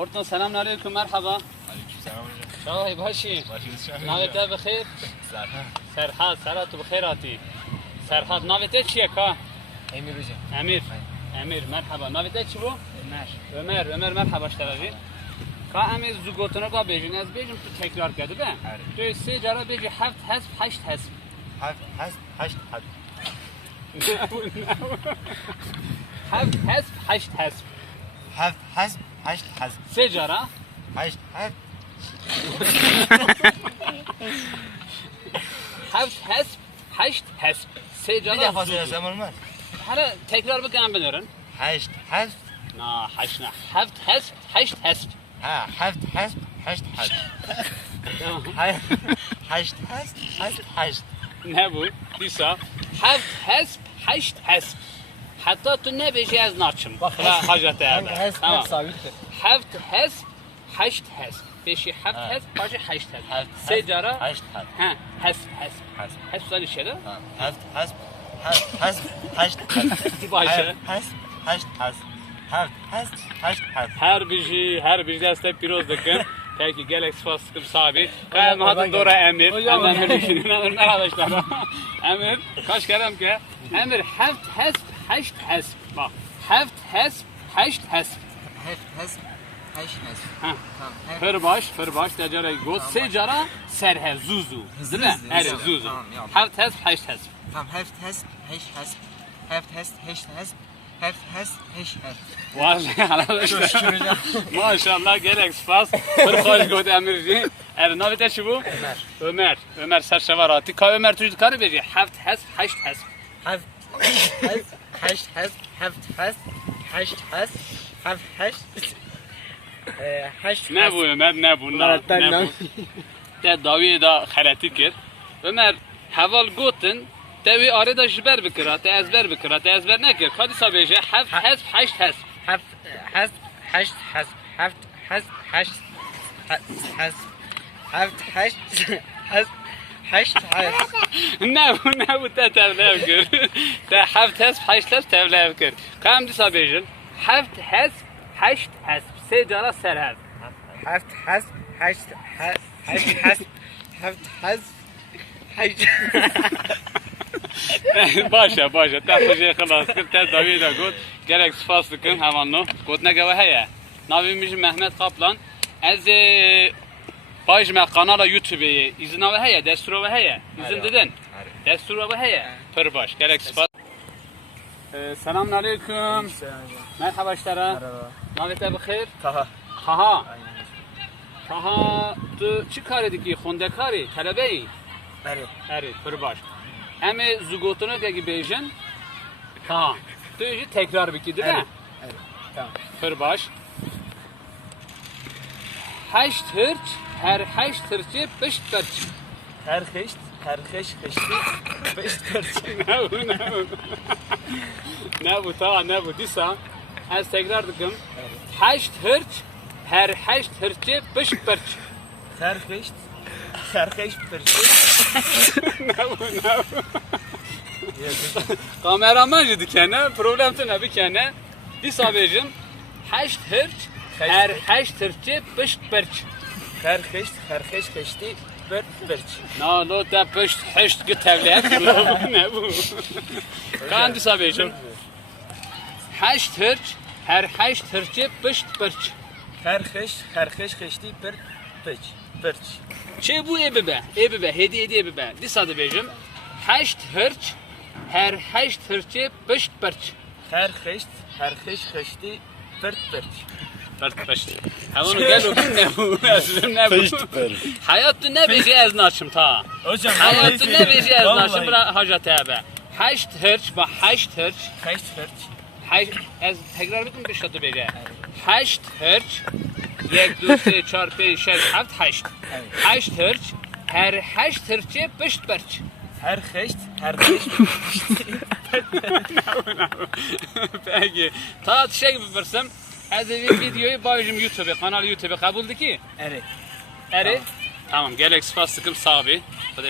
Hortan selamun aleyküm, merhaba. Aleykümselam hocam. Şahay başı. Başınız şahane. Navete bixir. Serhat. Serhat, Serhat bixirati. Serhat, navete çiye ka? Emir hocam. Emir. Emir, merhaba. Navete çi bu? Ömer. Ömer merhaba işteraji. Ka emir zugotuna ka bejin. Ez bejim tu tekrar kedi be. Evet. Tu se cara beji heft hasb, haşt hasb. Haşt. Heft hasb, haşt hasb. Haşt. Se cara. Haşt. Heft hasb, haşt hasb. Se Bir cara. defa söylesem olmaz. Hala tekrar bakın bilirim. Haşt. Na, haşna. Heft hasb, haşt hasb. Ha, haşt. Tamam. Haşt. Ne bu? Disa. Heft hasb, haşt hasb. Hatta tu ne beji az naçım. Hala hacate abi. Tamam. sabittir. Heft hasb, haşt hasb. Beşi heft hasb, başı haşt hasb. Secara. Haşt. Ha, hasb. Hasb sana şeyler. Haşt. Başı. Haşt. Her bir deste piroz dikkin. Peki gel sıkım sahibi. Kayam hatun dora Emir. Ondan öyle düşünün arkadaşlar. Emir kaç kerem ki? Emir heft hasb haşt hasb. Bak. Heft hasb haşt hasb. Ha. Fırbaş tecara goz secara serhe zuzu. Değil mi? Evet zuzu. Heft hasb haşt hasb. Vallahi arkadaşlar. Maşallah gerek spas. Fırbaş goz Emirci. Navete şu bu? Ömer serşevarati. Ka Ömer tücdü karı beji. Heft hasb haşt hasb. Ne bu Ömer ne bu? Ne bu? Te daviye da xalati kir. Ömer heval gotin tevi arı da jiber bikira, te ezber bikira, te ezber nekir. Kadi sabeje heft hasb haşt hasb. Ne bu te tevlev kir. Te heft hasb haşt hasb tevlev kir. Kam di sabejin heft hasb haşt hasb. Se cara serhaz. Başa. Te proje xalas kir. Te daviye da got. Gerek spas dikin hevanno. Got ne gava heye. Navimiz Mehmet Kaplan. Ez pajme kanala YouTube'ye izin ve heye, desturu ve heye. İzin dedin. Desturu ve heye. Pır baş. Gerek spas. Selamun aleyküm. Merhaba işlere. Navete bixir. Taha. Taha tu çi karı ki xondekari talebeyi? Evet, pır baş. Emi zugotunu degi bejin. Taha. Tu işi tekrar biki değil mi? Evet. Tamam. Pır baş. Haşt hırç, her haşt hırçı pışt pırç. Ne bu ta ne bu disa. Az tekrar dikim. Haşt hırç, her haşt hırçı pışt pırç. Ne bu? Kameraman jidi kene, problem tu ne bir kene. Disa bejim. Haşt hırç, her haşt hırçı pışt pırç. Na lo te pışt hışt git tevliyat. Ne bu? Kan disa bejim. Haşt hırç, her haşt hırçı pışt pırç. Çe bu ebibe, hediye ebibe. Disa da bejim. Haşt hırç, her haşt hırçı pışt pırç. Pırt pışt. Havunu gel okun ne bu? Azizim ne bu? Hayatta ne beji ez naçım ta. Hayatta ne beji ez naçım bıra hacat abi. Haşt hırç ve haşt hırç. Ez tekrar bitim bir şatı beji. Haşt hırç. 1, 2, 3, 4, 5, 6, 7, 8. Haşt hırç. Her haşt hırçı pışt pırç. Peki. Ta şey gibi versem. Ez videoyu bayıcım YouTube'a, kanal YouTube'a kabuldu ki. Evet. Tamam, gerek sıfat sıkım sahibi.